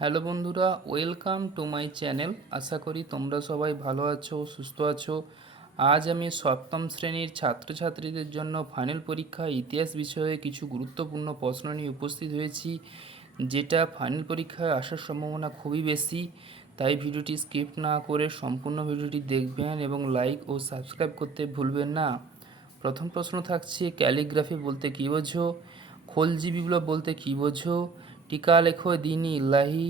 Hello বন্ধুরা, welcome to my channel. আশা করি তোমরা সবাই ভালো আছো, সুস্থ আছো। আজ আমি সপ্তম শ্রেণীর ছাত্রছাত্রীদের জন্য ফাইনাল পরীক্ষা ইতিহাস বিষয়ে কিছু গুরুত্বপূর্ণ প্রশ্ন নিয়ে উপস্থিত হয়েছি, যেটা ফাইনাল পরীক্ষায় আসার সম্ভাবনা খুবই বেশি। তাই ভিডিওটি স্কিপ না করে সম্পূর্ণ ভিডিওটি দেখবেন এবং লাইক ও সাবস্ক্রাইব করতে ভুলবেন না। প্রথম প্রশ্ন থাকছে, ক্যালিগ্রাফি বলতে কী বোঝো? খলজি বিপ্লব বলতে কী বোঝো? টিকা লেখো দিন ইলাহি।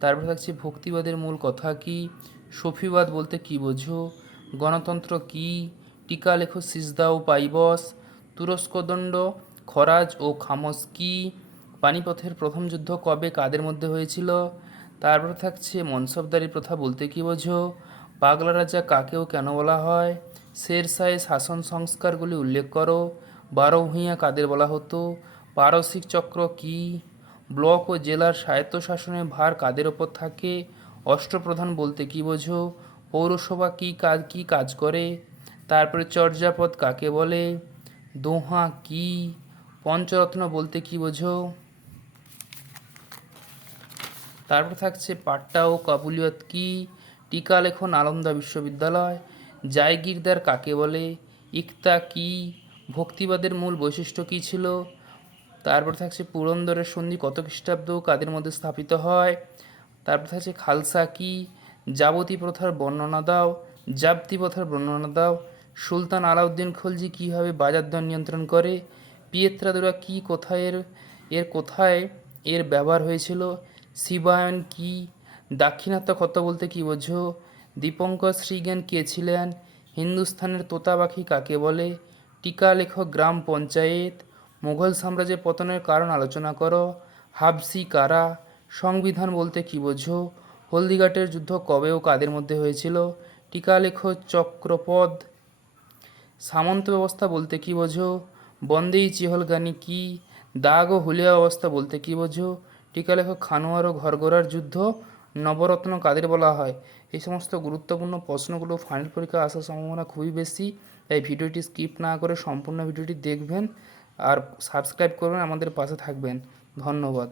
তারপর থাকছে, ভক্তিবাদের মূল কথা কী? সফিবাদ বলতে কী বোঝো? গণতন্ত্র কী? টিকা লেখো সিজদা ও পাইবস। তুরস্কদণ্ড, খরাজ ও খামস কী? পানিপথের প্রথম যুদ্ধ কবে কাদের মধ্যে হয়েছিল? তারপর থাকছে, মনসবদারি প্রথা বলতে কী বোঝো? পাগলা রাজা কাকে ও কেন বলা হয়? শেরশাহের শাসন সংস্কারগুলি উল্লেখ করো। বারো ভূঁইয়া কাদের বলা হতো? পারসিক চক্র কী? ব্লক ও জেলার স্বায়ত্তশাসনের ভার কাদের ওপর থাকে? অষ্টপ্রধান বলতে কী বোঝো? পৌরসভা কী কাজ করে? তারপরে চর্যাপদ কাকে বলে? দোহা কী? পঞ্চরত্ন বলতে কী বোঝো? তারপর থাকছে, পাট্টা ও কাবুলিয়ত কী? টিকা লেখো নালন্দা বিশ্ববিদ্যালয়। জায়গিরদার কাকে বলে? ইকতা কী? ভক্তিবাদের মূল বৈশিষ্ট্য কী ছিল? তারপর থাকছে, পুরন্দরের সন্ধি কত খ্রিস্টাব্দ কাদের মধ্যে স্থাপিত হয়? তারপর থাকছে, খালসা কী? যাবতী প্রথার বর্ণনা দাও। জাবতি প্রথার বর্ণনা দাও। সুলতান আলাউদ্দিন খলজি কীভাবে বাজার দর নিয়ন্ত্রণ করে? পিয়েত্রাদুরা কী কোথায় এর ব্যবহার হয়েছিল? শিবায়ন কী? দাক্ষিণাত্য বলতে কী বোঝো? দীপঙ্কর শ্রীজ্ঞান কে ছিলেন? হিন্দুস্থানের তোতা পাখি কাকে বলে? টিকা লেখক গ্রাম পঞ্চায়েত। মুঘল সাম্রাজ্যের পতনের কারণ আলোচনা করো। হাবসি কারা? সংবিধান বলতে কী বোঝো? হলদিঘাটের যুদ্ধ কবে ও কাদের মধ্যে হয়েছিল? টিকা লেখো চক্রপদ। সামন্ত ব্যবস্থা বলতে কী বোঝো? বন্দেই চিহলগানি কী? দাগ ও হুলিয়া অবস্থা বলতে কী বোঝো? টিকা লেখো খানোয়ার ও ঘরগড়ার যুদ্ধ। নবরত্ন কাদের বলা হয়? এই সমস্ত গুরুত্বপূর্ণ প্রশ্নগুলো ফাইনাল পরীক্ষা আসার সম্ভাবনা খুবই বেশি। তাই ভিডিওটি স্কিপ না করে সম্পূর্ণ ভিডিওটি দেখবেন আর সাবস্ক্রাইব করবেন, আমাদের পাশে থাকবেন। ধন্যবাদ।